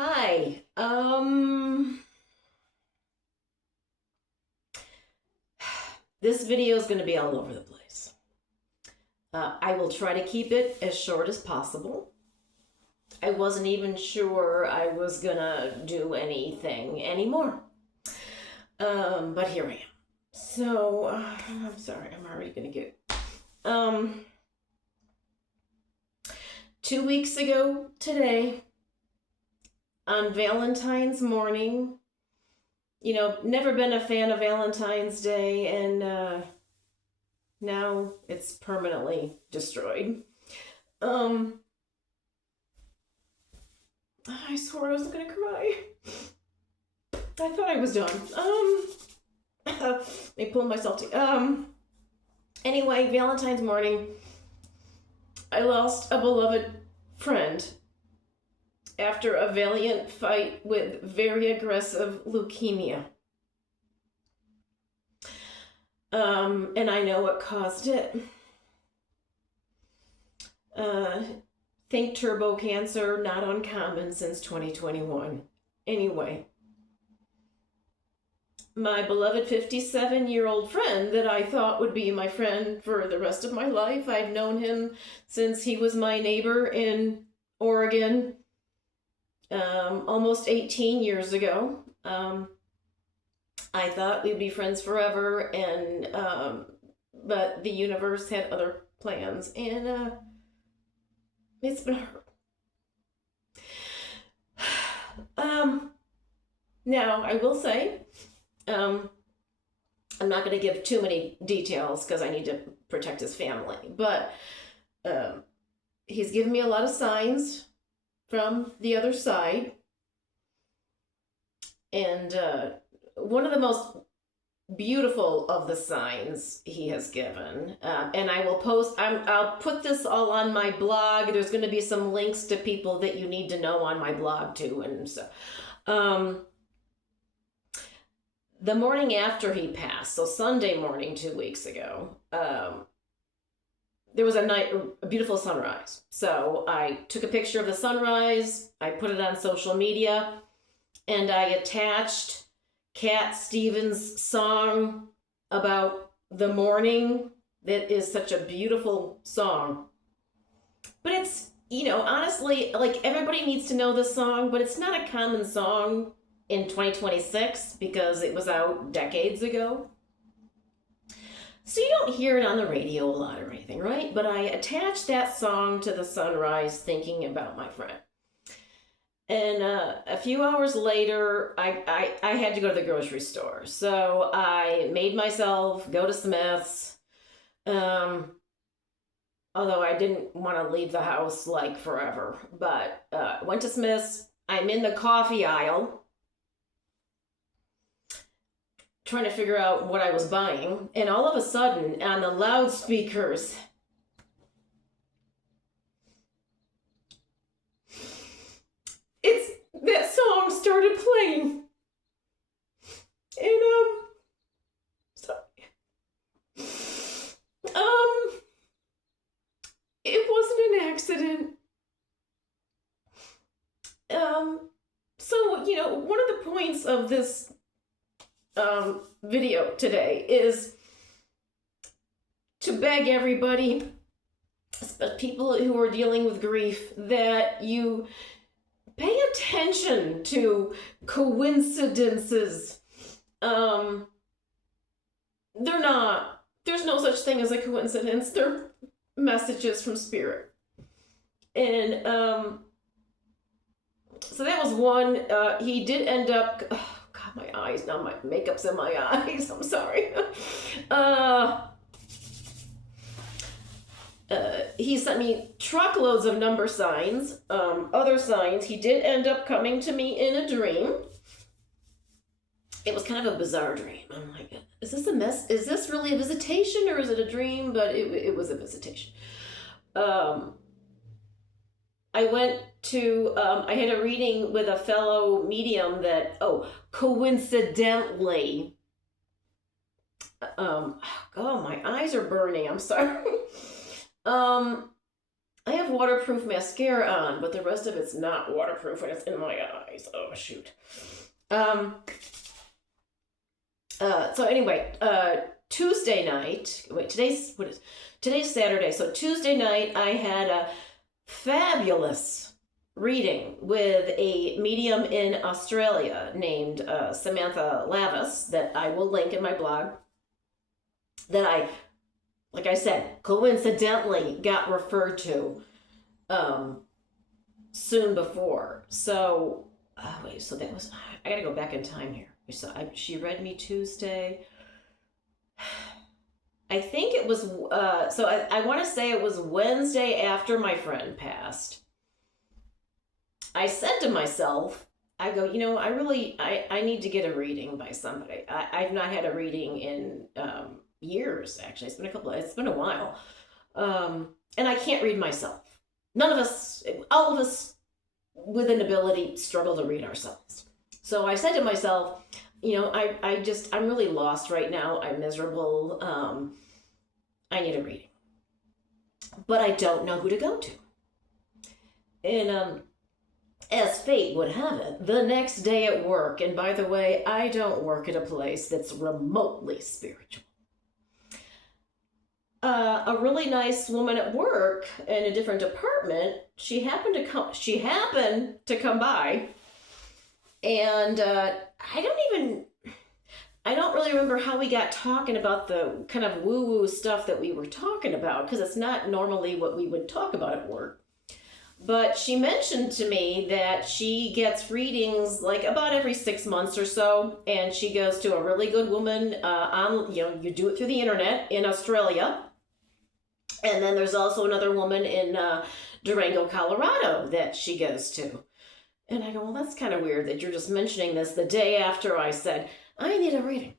Hi. This video is going to be all over the place. I will try to keep it as short as possible. I wasn't even sure I was gonna do anything anymore. But here I am. So, I'm sorry, I'm already gonna get. Um, 2 weeks ago today, on Valentine's morning, never been a fan of Valentine's Day, and now it's permanently destroyed. I swore I wasn't gonna cry. I thought I was done. Let me pull myself to. Anyway, Valentine's morning, I lost a beloved friend after a valiant fight with very aggressive leukemia. And I know what caused it. Think turbo cancer, not uncommon since 2021. Anyway, my beloved 57-year-old friend that I thought would be my friend for the rest of my life. I've known him since he was my neighbor in Oregon, almost 18 years ago. I thought we'd be friends forever, and but the universe had other plans, and it's been hard. Now I will say, I'm not going to give too many details because I need to protect his family, but he's given me a lot of signs from the other side, and one of the most beautiful of the signs he has given, and I will I'll put this all on my blog. There's going to be some links to people that you need to know on my blog too, and so the morning after he passed, so Sunday morning 2 weeks ago, there was a beautiful sunrise. So I took a picture of the sunrise, I put it on social media, and I attached Cat Stevens' song about the morning. That is such a beautiful song. But it's, honestly, like, everybody needs to know this song, but it's not a common song in 2026 because it was out decades ago. So you don't hear it on the radio a lot or anything, right? But I attached that song to the sunrise thinking about my friend. And a few hours later, I had to go to the grocery store. So I made myself go to Smith's. Although I didn't want to leave the house like forever. But went to Smith's. I'm in the coffee aisle trying to figure out what I was buying. And all of a sudden, on the loudspeakers, that song started playing. And sorry. It wasn't an accident. So, one of the points of this video today is to beg everybody, people who are dealing with grief, that you pay attention to coincidences. They're not. There's no such thing as a coincidence. They're messages from spirit. And so that was one. He did end up. Oh God, my eyes now. My makeup's in my eyes. I'm sorry. He sent me truckloads of number signs, other signs. He did end up coming to me in a dream. It was kind of a bizarre dream. I'm like, is this a mess? Is this really a visitation or is it a dream? But it was a visitation. I went to, I had a reading with a fellow medium that, coincidentally, oh, my eyes are burning. I'm sorry. I have waterproof mascara on, but the rest of it's not waterproof and it's in my eyes. Oh, shoot. So anyway, Tuesday night, today's Saturday. So Tuesday night, I had a fabulous reading with a medium in Australia named Samantha Lavis that I will link in my blog, that I, like I said, coincidentally got referred to soon before. So, so that was, I gotta go back in time here. So she read me Tuesday. I think it was, so I want to say it was Wednesday after my friend passed. I said to myself, I go, I need to get a reading by somebody. I've not had a reading in years, actually. It's been a while. And I can't read myself. All of us with an ability struggle to read ourselves. So I said to myself, I'm really lost right now. I'm miserable. I need a reading. But I don't know who to go to. And as fate would have it, the next day at work, and by the way, I don't work at a place that's remotely spiritual. A really nice woman at work in a different department, she happened to come by, and I don't really remember how we got talking about the kind of woo-woo stuff that we were talking about, because it's not normally what we would talk about at work. But she mentioned to me that she gets readings like about every 6 months or so, and she goes to a really good woman you do it through the internet in Australia. And then there's also another woman in Durango, Colorado that she goes to. And I go, well, that's kind of weird that you're just mentioning this the day after I said, I need a reading.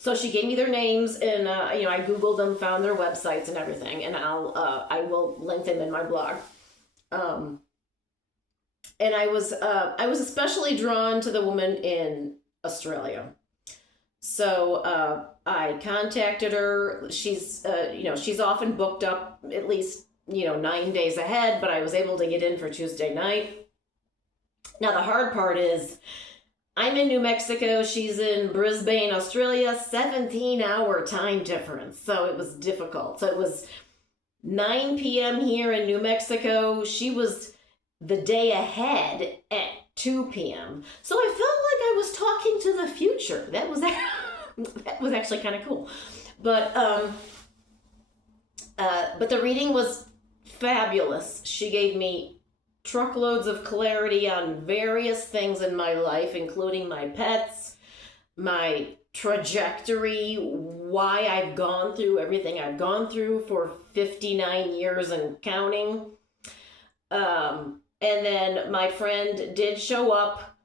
So she gave me their names, and I Googled them, found their websites and everything, and I will link them in my blog. And I was especially drawn to the woman in Australia. So I contacted her. She's often booked up at least 9 days ahead, but I was able to get in for Tuesday night. Now the hard part is, I'm in New Mexico, she's in Brisbane, Australia, 17-hour time difference. So it was difficult. So it was 9 p.m. here in New Mexico. She was the day ahead at 2 p.m. So I felt like I was talking to the future. That was actually kind of cool. But the reading was fabulous. She gave me truckloads of clarity on various things in my life, including my pets, my trajectory, why I've gone through everything I've gone through for 59 years and counting. And then my friend did show up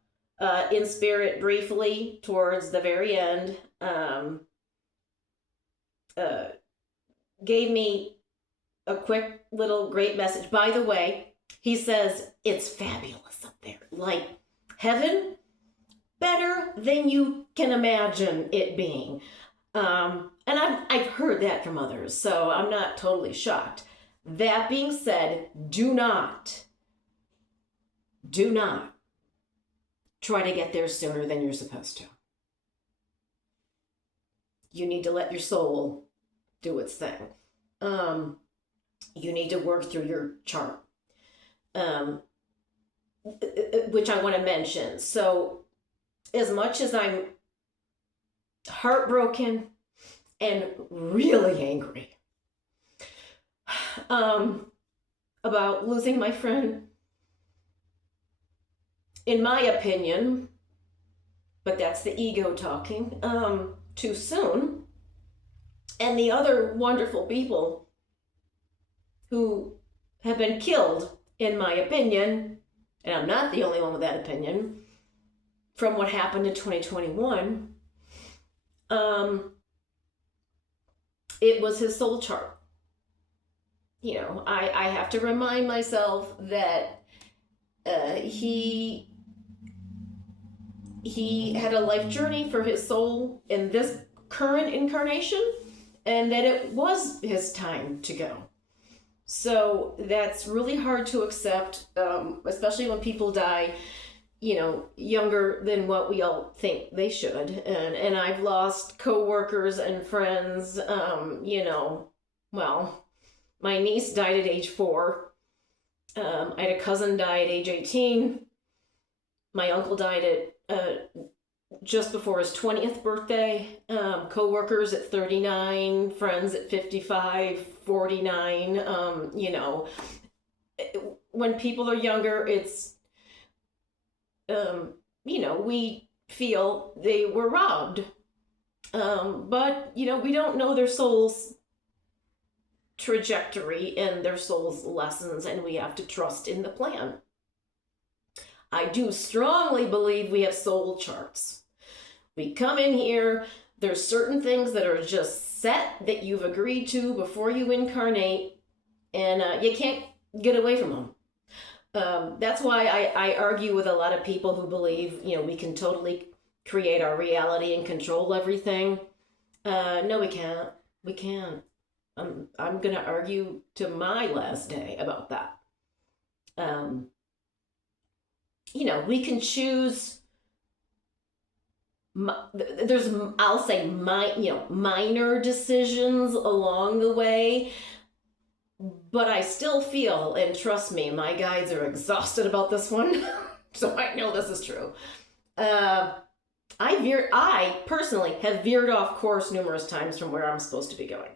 in spirit briefly towards the very end. Gave me a quick little great message. By the way, he says, it's fabulous up there. Like heaven, better than you can imagine it being. And I've heard that from others, so I'm not totally shocked. That being said, do not try to get there sooner than you're supposed to. You need to let your soul do its thing. You need to work through your chart. Which I want to mention. So as much as I'm heartbroken and really angry about losing my friend, in my opinion, but that's the ego talking, too soon, and the other wonderful people who have been killed, in my opinion, and I'm not the only one with that opinion, from what happened in 2021, it was his soul chart. I have to remind myself that he had a life journey for his soul in this current incarnation, and that it was his time to go. So that's really hard to accept, especially when people die, younger than what we all think they should. And I've lost coworkers and friends, well, my niece died at age 4. I had a cousin die at age 18. My uncle died at just before his 20th birthday. Coworkers at 39, friends at 55, 49. When people are younger, it's, we feel they were robbed. But, we don't know their soul's trajectory and their soul's lessons, and we have to trust in the plan. I do strongly believe we have soul charts. We come in here, there's certain things that are just set that you've agreed to before you incarnate, and you can't get away from them. That's why I argue with a lot of people who believe, we can totally create our reality and control everything. No, we can't. We can't. I'm going to argue to my last day about that. We can choose. There's, I'll say, minor decisions along the way, but I still feel, and trust me, my guides are exhausted about this one, so I know this is true. I personally have veered off course numerous times from where I'm supposed to be going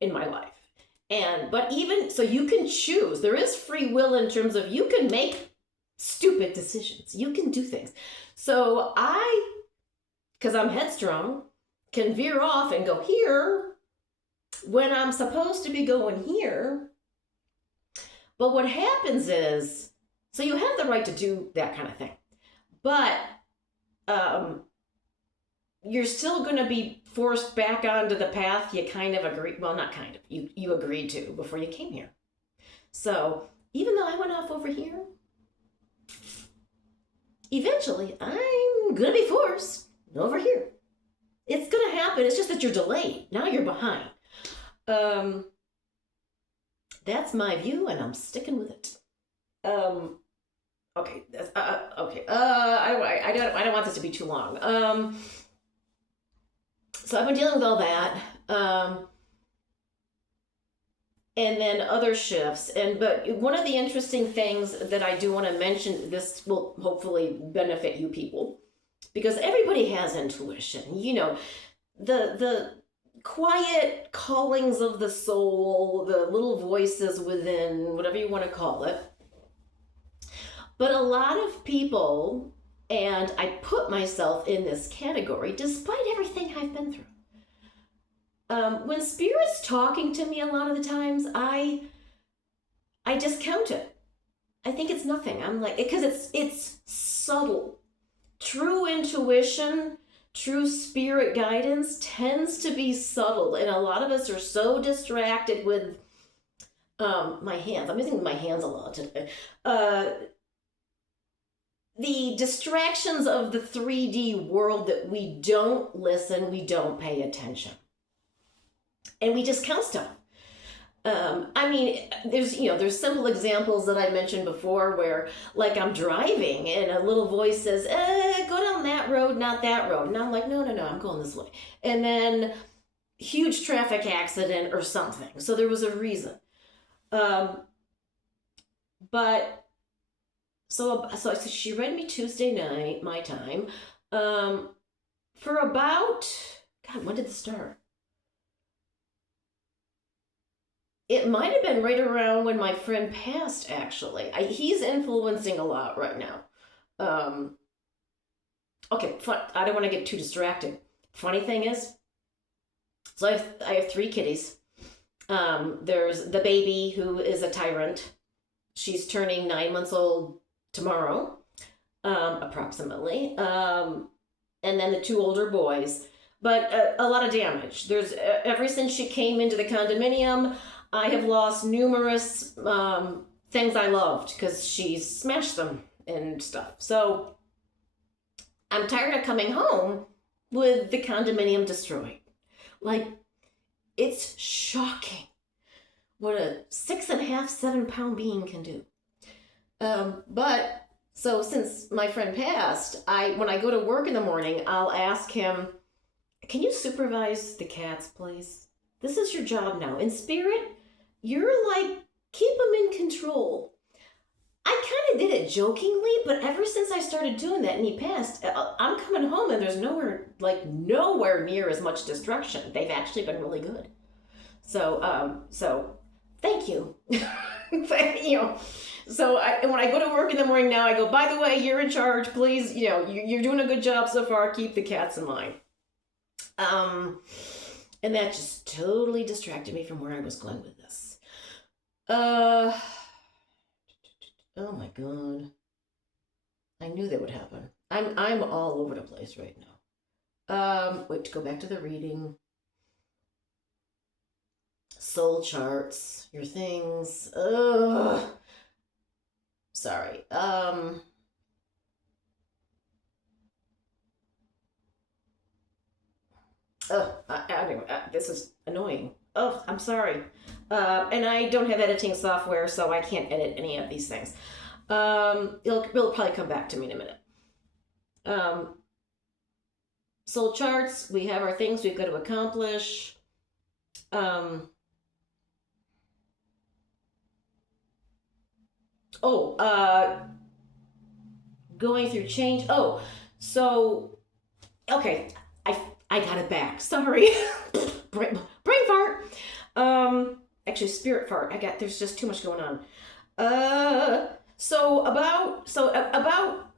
in my life. But even so, you can choose. There is free will in terms of you can make stupid decisions. You can do things. So because I'm headstrong, can veer off and go here when I'm supposed to be going here. But what happens is, so you have the right to do that kind of thing, but you're still going to be forced back onto the path you kind of agreed, well, not kind of, you agreed to before you came here. So even though I went off over here, eventually I'm going to be forced over here. It's going to happen. It's just that you're delayed. Now you're behind. That's my view, and I'm sticking with it. Okay. Okay. I don't want this to be too long. So I've been dealing with all that. And then other shifts. But one of the interesting things that I do want to mention, this will hopefully benefit you people, because everybody has intuition. The quiet callings of the soul, the little voices within, whatever you want to call it. But a lot of people, and I put myself in this category despite everything I've been through. When Spirit's talking to me a lot of the times, I discount it. I think it's nothing. I'm like, because it's subtle. True intuition, true spirit guidance tends to be subtle, and a lot of us are so distracted with my hands. I'm using my hands a lot today. The distractions of the 3D world that we don't listen, we don't pay attention. And we discount stuff. There's simple examples that I mentioned before where, like, I'm driving and a little voice says, go down that road, not that road. And I'm like, no, I'm going this way. And then huge traffic accident or something. So there was a reason. So she read me Tuesday night, my time, for about, God, when did this start? It might have been right around when my friend passed, actually. He's influencing a lot right now. Okay, I don't want to get too distracted. Funny thing is, so I have 3 kitties. There's the baby, who is a tyrant. She's turning 9 months old tomorrow, approximately. And then the 2 older boys. But a lot of damage. There's ever since she came into the condominium, I have lost numerous things I loved because she smashed them and stuff. So I'm tired of coming home with the condominium destroyed. Like, it's shocking what a 6.5, 7 pound being can do. But so since my friend passed, when I go to work in the morning, I'll ask him, can you supervise the cats, please? This is your job now. In spirit, you're like, keep them in control. I kind of did it jokingly, but ever since I started doing that and he passed, I'm coming home and there's nowhere near as much destruction. They've actually been really good. So thank you. So when I go to work in the morning now, I go, by the way, you're in charge, please. You're doing a good job so far. Keep the cats in line. And that just totally distracted me from where I was going with this. Oh my God. I knew that would happen. I'm all over the place right now. Wait, to go back to the reading. Soul charts, your things. Sorry. This is annoying. I'm sorry. And I don't have editing software, so I can't edit any of these things. It'll probably come back to me in a minute. Soul charts, we have our things we've got to accomplish. Going through change. Okay, I got it back. Sorry. Brain fart. Actually, spirit fart. There's just too much going on. So about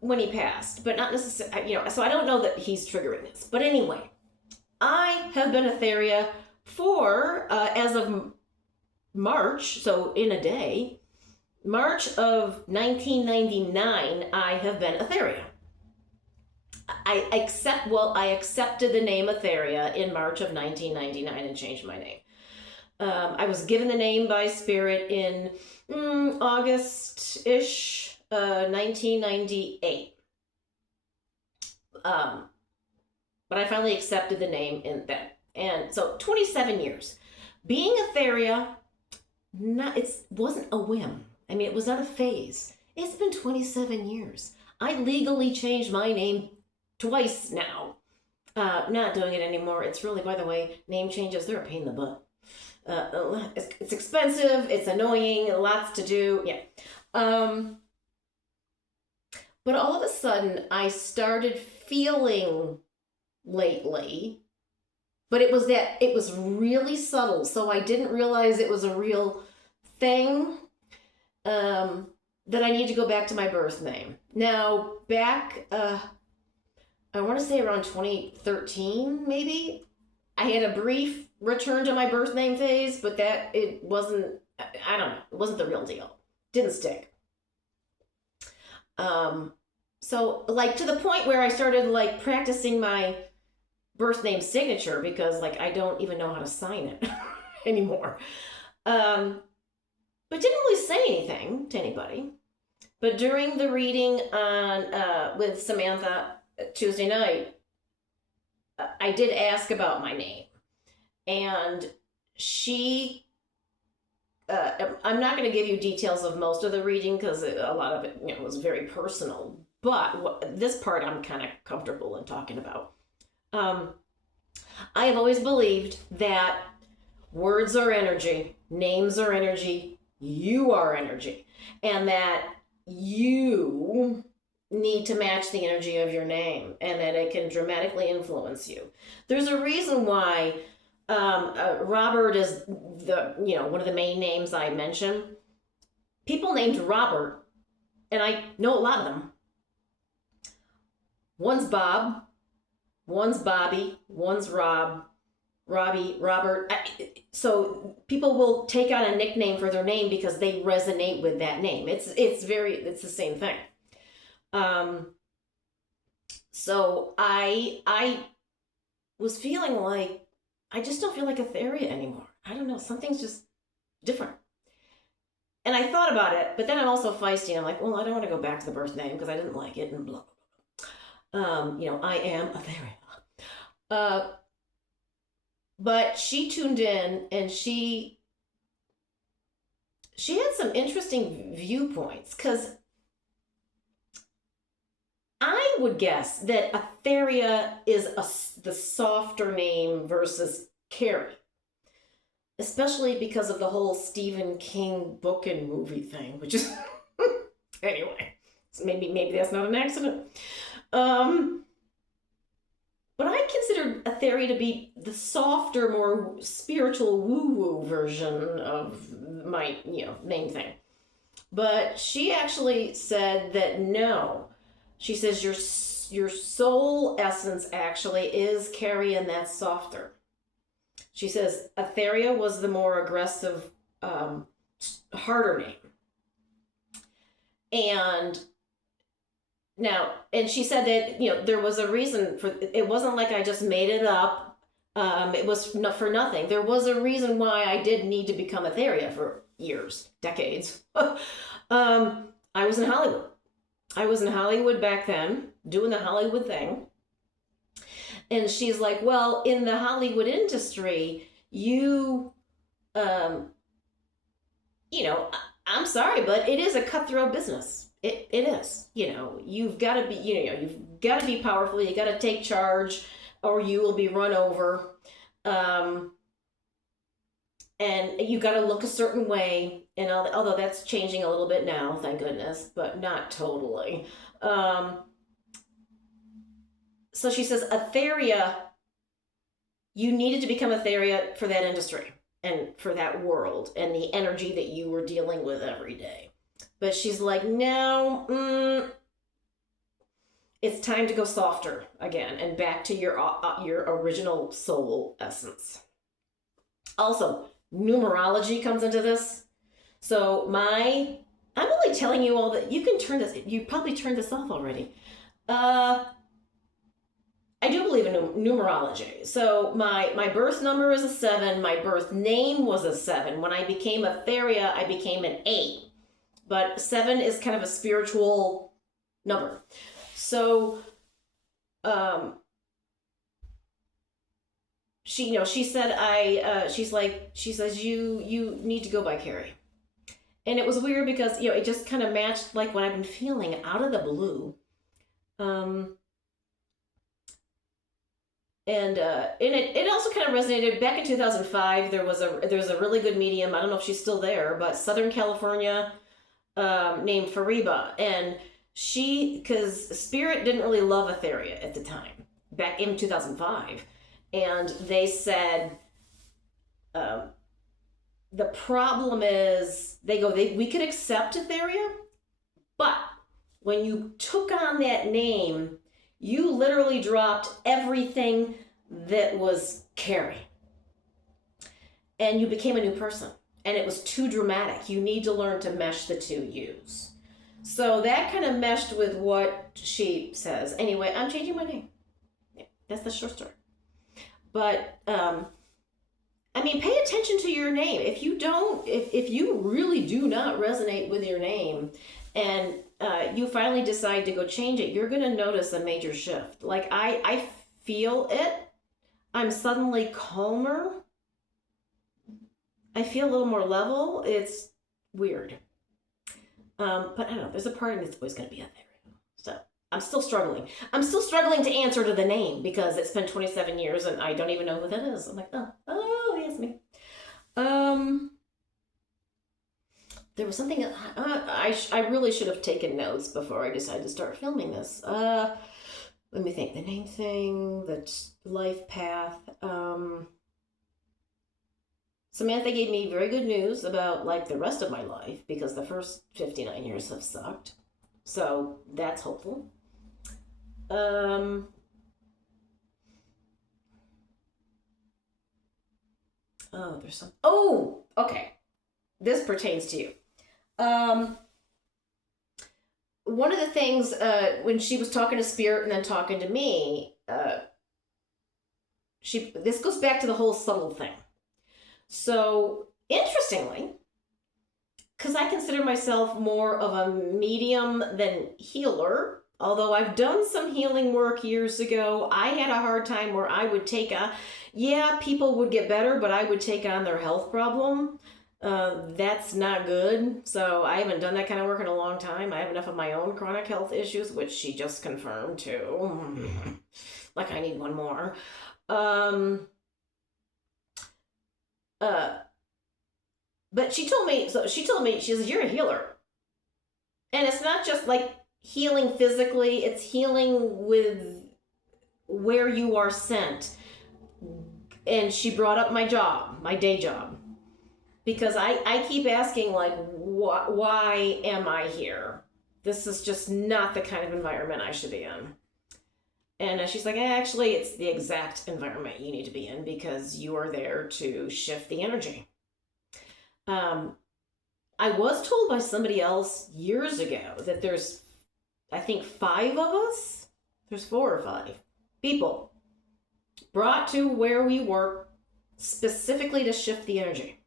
when he passed, but not necessarily, so I don't know that he's triggering this. But anyway, I have been Atheria for, as of March, so in a day, March of 1999, I have been Atheria. I accepted the name Atheria in March of 1999 and changed my name. I was given the name by Spirit in August-ish, 1998. But I finally accepted the name in then. And so 27 years. Being Atheria, it wasn't a whim. I mean, it was not a phase. It's been 27 years. I legally changed my name twice now. Not doing it anymore. It's really, by the way, name changes, they're a pain in the butt. It's expensive, it's annoying, lots to do. Yeah. But all of a sudden, I started feeling lately, but it was really subtle, so I didn't realize it was a real thing, that I need to go back to my birth name. Now, back, I want to say around 2013, maybe, I had a brief return to my birth name phase, but it wasn't, I don't know, it wasn't the real deal. Didn't stick. So, like, to the point where I started, like, practicing my birth name signature because, like, I don't even know how to sign it anymore. But didn't really say anything to anybody. But during the reading on with Samantha Tuesday night, I did ask about my name. And she, I'm not going to give you details of most of the reading because a lot of it was very personal. But this part I'm kind of comfortable in talking about. I have always believed that words are energy, names are energy, you are energy, and that you need to match the energy of your name and that it can dramatically influence you. There's a reason why Robert is one of the main names I mention. People named Robert, and I know a lot of them. One's Bob, one's Bobby, one's Rob, Robbie, Robert. So people will take on a nickname for their name because they resonate with that name. It's the same thing. So I was feeling like I just don't feel like Atheria anymore. I don't know, something's just different. And I thought about it, but then I'm also feisty. I'm like, well, I don't want to go back to the birth name because I didn't like it and blah, blah, blah. I am Atheria. But she tuned in and she she had some interesting viewpoints, because I would guess that Atheria is the softer name versus Carrie, especially because of the whole Stephen King book and movie thing, which is anyway. So maybe that's not an accident. But I consider Atheria to be the softer, more spiritual woo-woo version of my name thing. But she actually said that no. She says your soul essence actually is Carrie, and that's softer. She says Atheria was the more aggressive, harder name. And she said that, there was a reason for it. Wasn't like I just made it up. It was for nothing. There was a reason why I did need to become Atheria for years, decades. I was in Hollywood. I was in Hollywood back then, doing the Hollywood thing. And she's like, well, in the Hollywood industry, I'm sorry, but it is a cutthroat business. It is. You've got to be, you've got to be powerful. You got to take charge, or you will be run over. And you got to look a certain way. And although that's changing a little bit now, thank goodness, but not totally. So she says, Atheria, you needed to become Atheria for that industry and for that world and the energy that you were dealing with every day. But she's like, no, it's time to go softer again and back to your original soul essence. Also, numerology comes into this. So I'm only telling you all that. You can turn this, you probably turned this off already. I do believe in numerology. So my birth number is a 7. My birth name was a 7. When I became Atheria, I became an 8. But 7 is kind of a spiritual number. So she said she says you need to go by Carrie. And it was weird because it just kind of matched like what I've been feeling out of the blue. And it also kind of resonated. Back in 2005, there was a really good medium. I don't know if she's still there, but Southern California, named Fariba, and because Spirit didn't really love Atheria at the time, back in 2005, and they said, the problem is, we could accept Atheria, but when you took on that name, you literally dropped everything that was Carrie. And you became a new person. And it was too dramatic. You need to learn to mesh the two U's. So that kind of meshed with what she says. Anyway, I'm changing my name. Yeah, that's the short story. But, pay attention to your name. If you really do not resonate with your name, and you finally decide to go change it, you're going to notice a major shift. Like I feel it. I'm suddenly calmer. I feel a little more level. It's weird. But I don't know. There's a part of me that's always going to be out there. So I'm still struggling. I'm still struggling to answer to the name because it's been 27 years and I don't even know who that is. I'm like, oh, that's me. There was something I really should have taken notes before I decided to start filming this. Let me think. The name thing, the life path. Samantha gave me very good news about like the rest of my life because the first 59 years have sucked. So that's hopeful. There's some. Oh, okay. This pertains to you. One of the things when she was talking to Spirit and then talking to me, this goes back to the whole subtle thing. So interestingly, because I consider myself more of a medium than healer, although I've done some healing work years ago, I had a hard time where I would people would get better, but I would take on their health problem. That's not good. So I haven't done that kind of work in a long time. I have enough of my own chronic health issues, which she just confirmed too. Like I need one more. Um, uh, but she told me, she says, you're a healer. And it's not just like healing physically, it's healing with where you are sent. And she brought up my job, my day job. Because I keep asking, like, why am I here? This is just not the kind of environment I should be in. And she's like, actually, it's the exact environment you need to be in because you are there to shift the energy. I was told by somebody else years ago that there's, I think, 5 of us. There's 4 or 5 people brought to where we work specifically to shift the energy.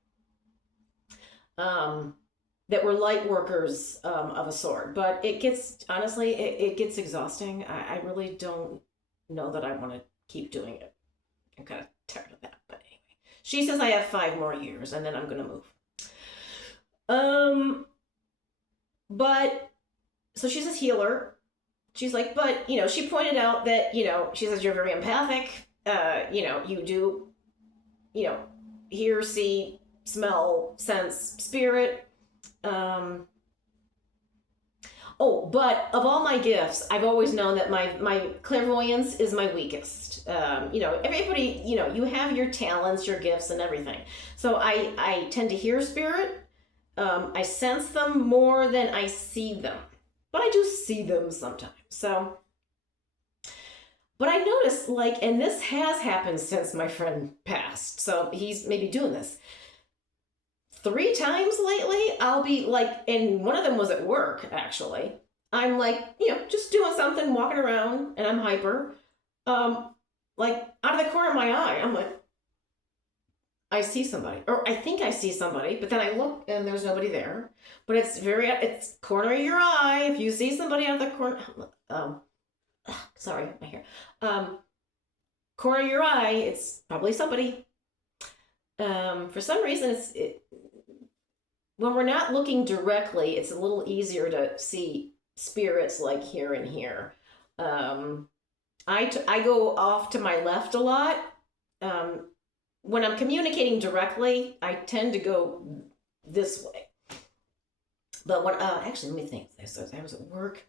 That were light workers of a sort. But it gets, honestly, it gets exhausting. I really don't know that I want to keep doing it. I'm kind of tired of that. But anyway, she says I have 5 more years and then I'm going to move. But, so she's a healer. She's like, but, she pointed out that, she says you're very empathic. You do, hear, see, smell, sense, spirit. But of all my gifts, I've always known that my clairvoyance is my weakest. Everybody, you have your talents, your gifts, and everything. So I tend to hear spirit. I sense them more than I see them. But I do see them sometimes. So, but I noticed, and this has happened since my friend passed. So he's maybe doing this 3 times lately. I'll be and one of them was at work, actually. I'm just doing something, walking around, and I'm hyper. Out of the corner of my eye, I'm like, I see somebody, or I think I see somebody, but then I look and there's nobody there. But it's corner of your eye. If you see somebody out of the corner, sorry, my hair. Corner of your eye, it's probably somebody. For some reason, when we're not looking directly, it's a little easier to see spirits like here and here. I go off to my left a lot. When I'm communicating directly, I tend to go this way. But actually, let me think. I was at work.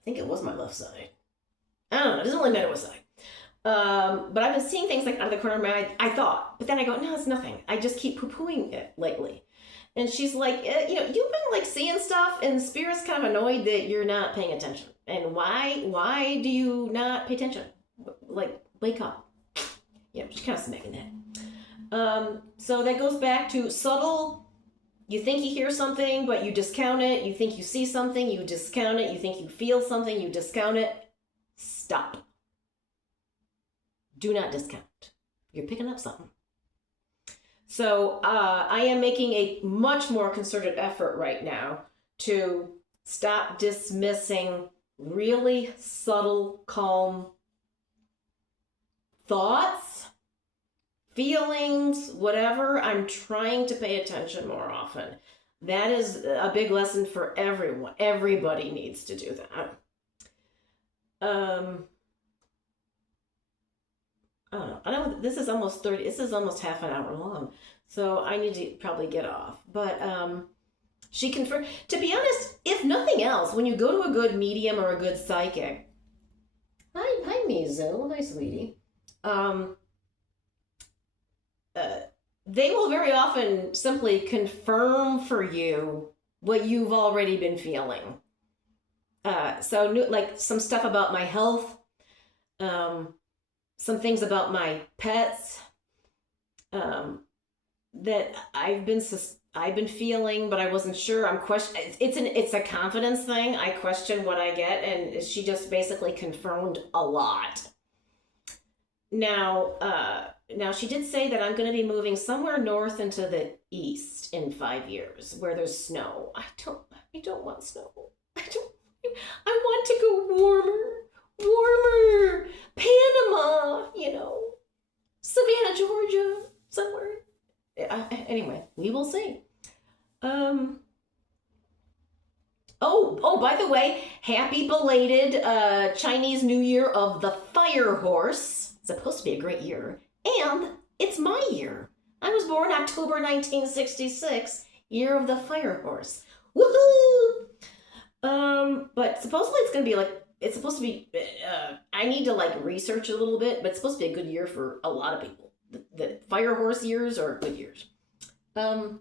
I think it was my left side. I don't know. It doesn't really matter what side. But I've been seeing things out of the corner of my eye, I thought. But then I go, no, it's nothing. I just keep poo-pooing it lately. And she's like, you've been seeing stuff, and Spirit's kind of annoyed that you're not paying attention. And why do you not pay attention? Wake up. She's kind of smacking that. So that goes back to subtle. You think you hear something, but you discount it. You think you see something, you discount it. You think you feel something, you discount it. Stop. Do not discount. You're picking up something. So I am making a much more concerted effort right now to stop dismissing really subtle, calm thoughts, feelings, whatever. I'm trying to pay attention more often. That is a big lesson for everyone. Everybody needs to do that. I know this is almost 30. This is almost half an hour long, so I need to probably get off. But she confirmed. To be honest, if nothing else, when you go to a good medium or a good psychic, hi Mizu, hi sweetie. They will very often simply confirm for you what you've already been feeling. So some stuff about my health. Some things about my pets that I've been feeling, but I wasn't sure. I'm questioning. It's a confidence thing. I question what I get, and she just basically confirmed a lot. Now she did say that I'm going to be moving somewhere north into the east in 5 years, where there's snow. I don't want snow. I want to go warmer, Panama, Savannah, Georgia, somewhere. Anyway, we will see. Oh, by the way, happy belated Chinese New Year of the Fire Horse. It's supposed to be a great year. And it's my year. I was born October 1966, year of the Fire Horse. Woohoo! But supposedly it's going to be like, it's supposed to be, I need to like research a little bit, but it's supposed to be a good year for a lot of people. The Fire Horse years are good years. And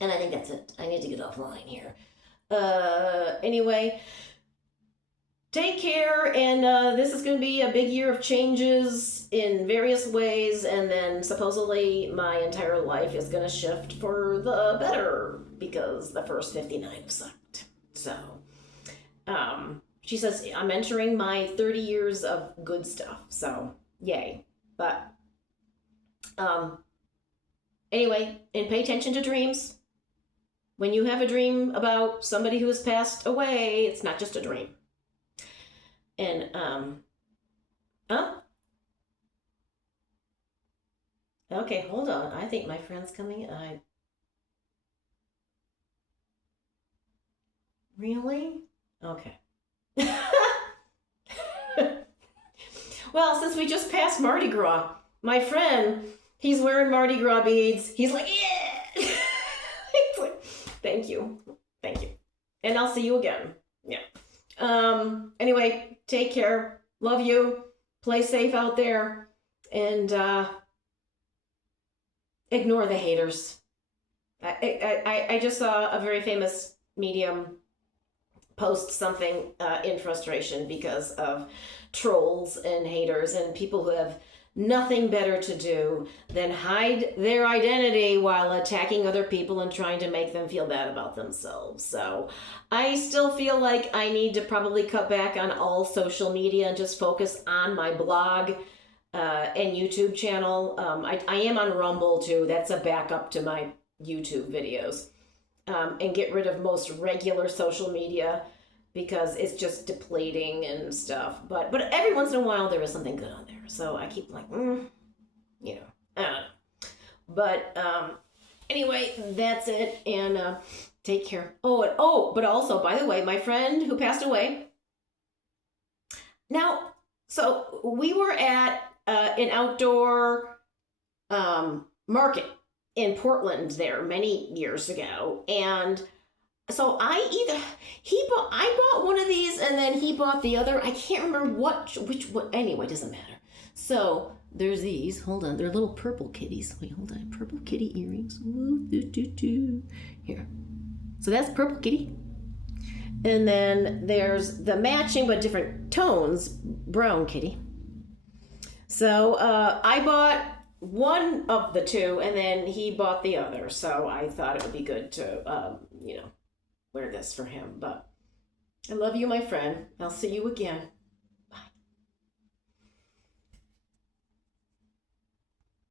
I think that's it. I need to get offline here. Anyway, take care, and this is going to be a big year of changes in various ways, and then supposedly my entire life is going to shift for the better, because the first 59 sucked. So, she says I'm entering my 30 years of good stuff, so yay. But, anyway, and pay attention to dreams. When you have a dream about somebody who has passed away, it's not just a dream. And, okay, hold on. I think my friend's coming in. Really? Okay. Well, since we just passed Mardi Gras, my friend, he's wearing Mardi Gras beads. He's like, yeah! Thank you. And I'll see you again. Yeah. Anyway, take care. Love you. Play safe out there. And ignore the haters. I just saw a very famous medium post something in frustration because of trolls and haters and people who have nothing better to do than hide their identity while attacking other people and trying to make them feel bad about themselves. So I still feel like I need to probably cut back on all social media and just focus on my blog and YouTube channel. I am on Rumble too. That's a backup to my YouTube videos. And get rid of most regular social media because it's just depleting and stuff. But every once in a while there is something good on there. So I keep like, I don't know. But anyway, that's it. And take care. But also, by the way, my friend who passed away. Now, so we were at an outdoor market in Portland there many years ago, and so I bought one of these and then he bought the other. I can't remember which one. Anyway, doesn't matter. So there's these. Hold on, they're little purple kitties. Wait, hold on, purple kitty earrings. Ooh, here. So that's purple kitty, and then there's the matching but different tones brown kitty. So I bought one of the two, and then he bought the other. So I thought it would be good to, wear this for him. But I love you, my friend. I'll see you again.